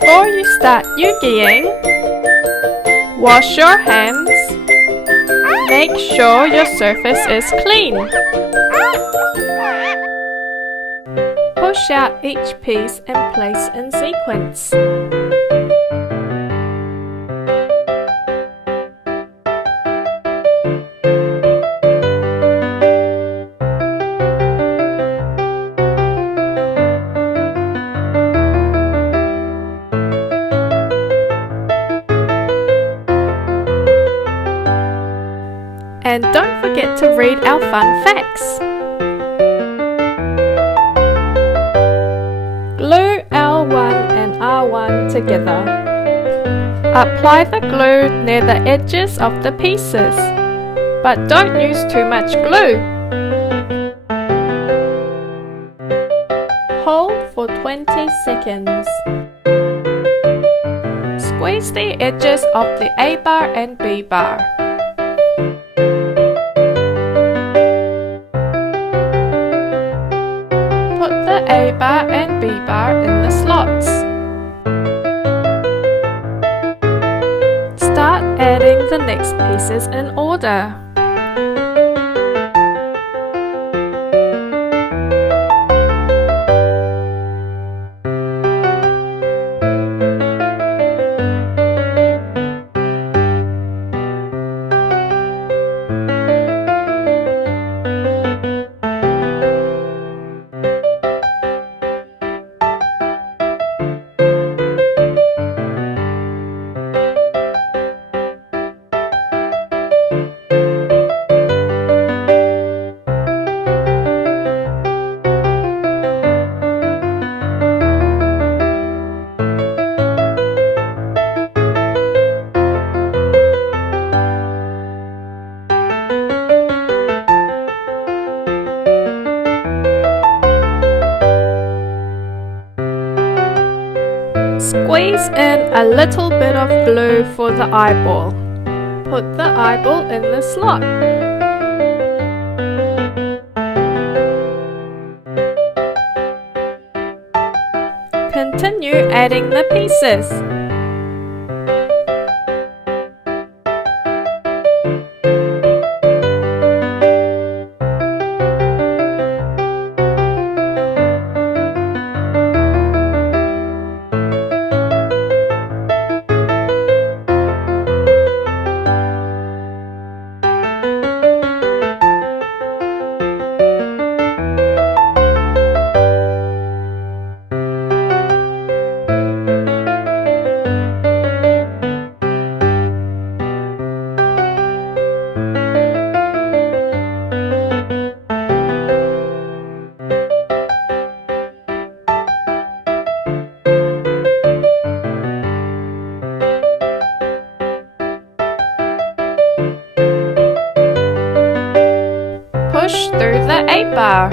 Before you start Eugying, wash your hands. Make sure your surface is clean. Push out each piece and place in sequence. And don't forget to read our fun facts. Glue L1 and R1 together. Apply the glue near the edges of the pieces, but don't use too much glue. Hold for 20 seconds. Squeeze the edges of the A bar and B bar. Put the A bar and B bar in the slots. Start adding the next pieces in order. Squeeze in a little bit of glue for the eyeball. Put the eyeball in the slot. Continue adding the pieces. Push through the A bar.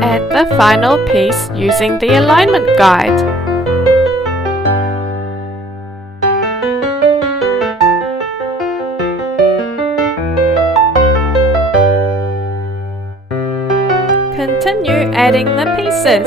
Add the final piece using the alignment guide. Continue adding the pieces.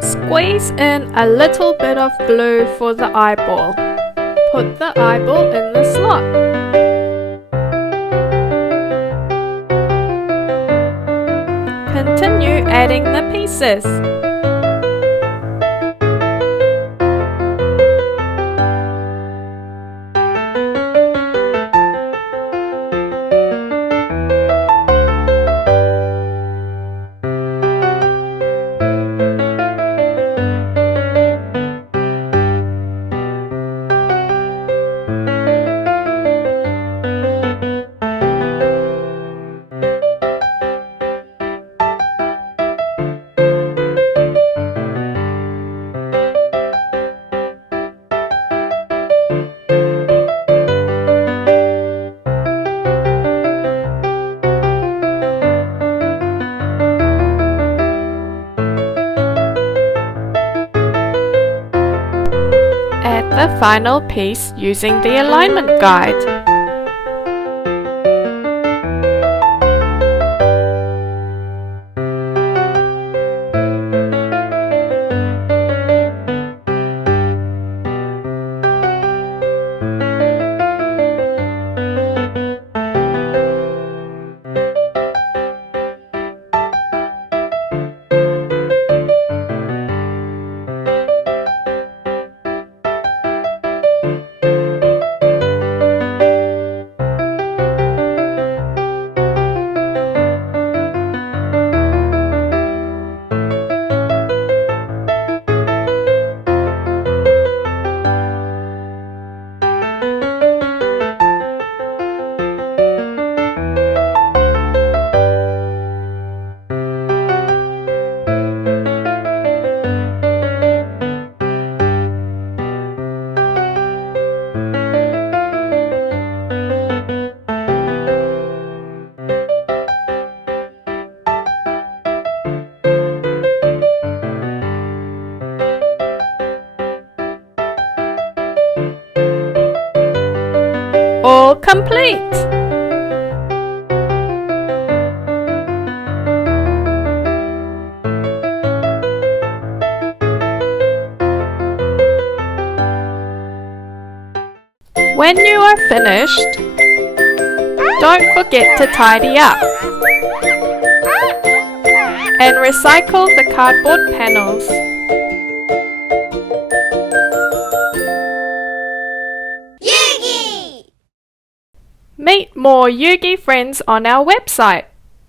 Squeeze in a little bit of glue for the eyeball. Put the eyeball in the slot. Continue adding the pieces. final piece using the alignment guide. All complete! When you are finished, don't forget to tidy up and recycle the cardboard panels. Meet more Eugy friends on our website.